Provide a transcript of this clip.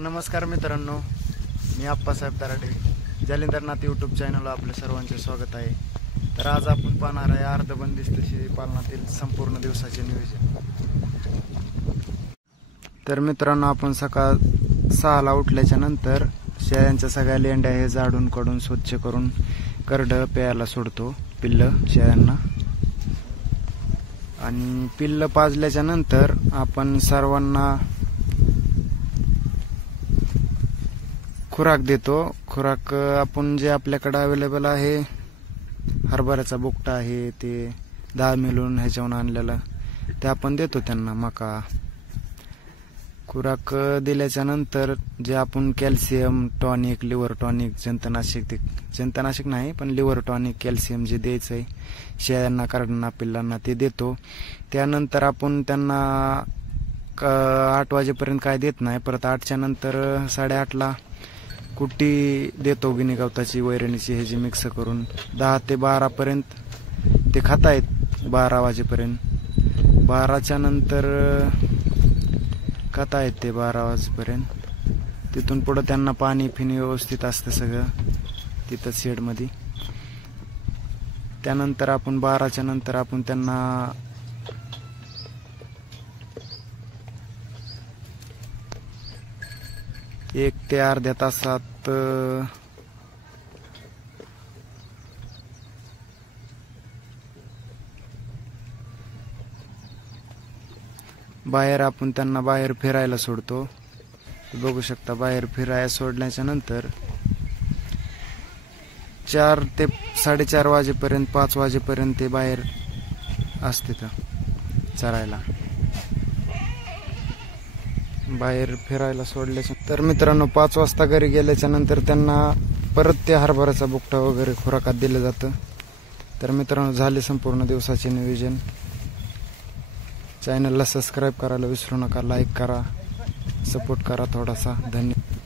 नमस्कार मित्रांनो, मी आप्पासाहेब दराडे. जालिंदरनाथ यूट्यूब चॅनलला आपले सर्वांचे स्वागत आहे. तर आज आपण पाहणार आहे अर्धबंदिस्त शेळी पालनातील संपूर्ण दिवसाचे नियोजन. तर मित्रांनो, आपण सकाळ 6ला उठल्याच्या नंतर शेळ्यांच्या सगळ्या लेंड्या हे झाडून काढून स्वच्छ करून करडं प्यायला सोडतो पिल्ल शेळ्यांना. आणि पिल्ल पाजल्याच्या नंतर आपण सर्वांना खुराक देतो. खुराक आपण जे आपल्याकडे अवेलेबल आहे, हरभऱ्याचा बुकटा आहे, ते डाळ मिळून ह्याच्यावरून आणलेलं ते आपण देतो त्यांना. मका खुराक दिल्याच्या नंतर जे आपण कॅल्शियम टॉनिक, लिव्हर टॉनिक, जंतनाशक नाही पण लिव्हर टॉनिक, कॅल्शियम जे द्यायचं आहे शेळ्यांना, करडांना, पिल्लांना ते देतो. त्यानंतर आपण त्यांना 8 वाजेपर्यंत काय देत नाही. परत 8च्या नंतर 8:30ला कुट्टी देतो, गिनी गवताची, वैरणीची ह्याची मिक्स करून. 10 ते 12पर्यंत ते खातायत. 12 वाजेपर्यंत, 12च्या नंतर खातायत ते 12 वाजेपर्यंत. तिथून पुढं त्यांना पाणी फिनी व्यवस्थित असतं सगळं तिथं शेडमध्ये. त्यानंतर आपण 12च्या नंतर आपण त्यांना एक ते अर्ध्या तासात बाहेर आपण त्यांना बाहेर फिरायला सोडतो. बघू शकता, बाहेर फिरायला सोडल्याच्या नंतर 4 ते 4:30 वाजेपर्यंत, 5 वाजेपर्यंत ते बाहेर असते चरायला. बाहेर फिरायला सोडल्याच्या तर मित्रांनो, 5 वाजता घरी गेल्याच्या नंतर त्यांना परत ते हरभऱ्याचा बुकटा वगैरे खुराकात दिलं जातं. तर मित्रांनो, झाले संपूर्ण दिवसाचे नियोजन. चॅनलला सबस्क्राईब करायला विसरू नका, लाईक करा, सपोर्ट करा थोडासा. धन्यवाद.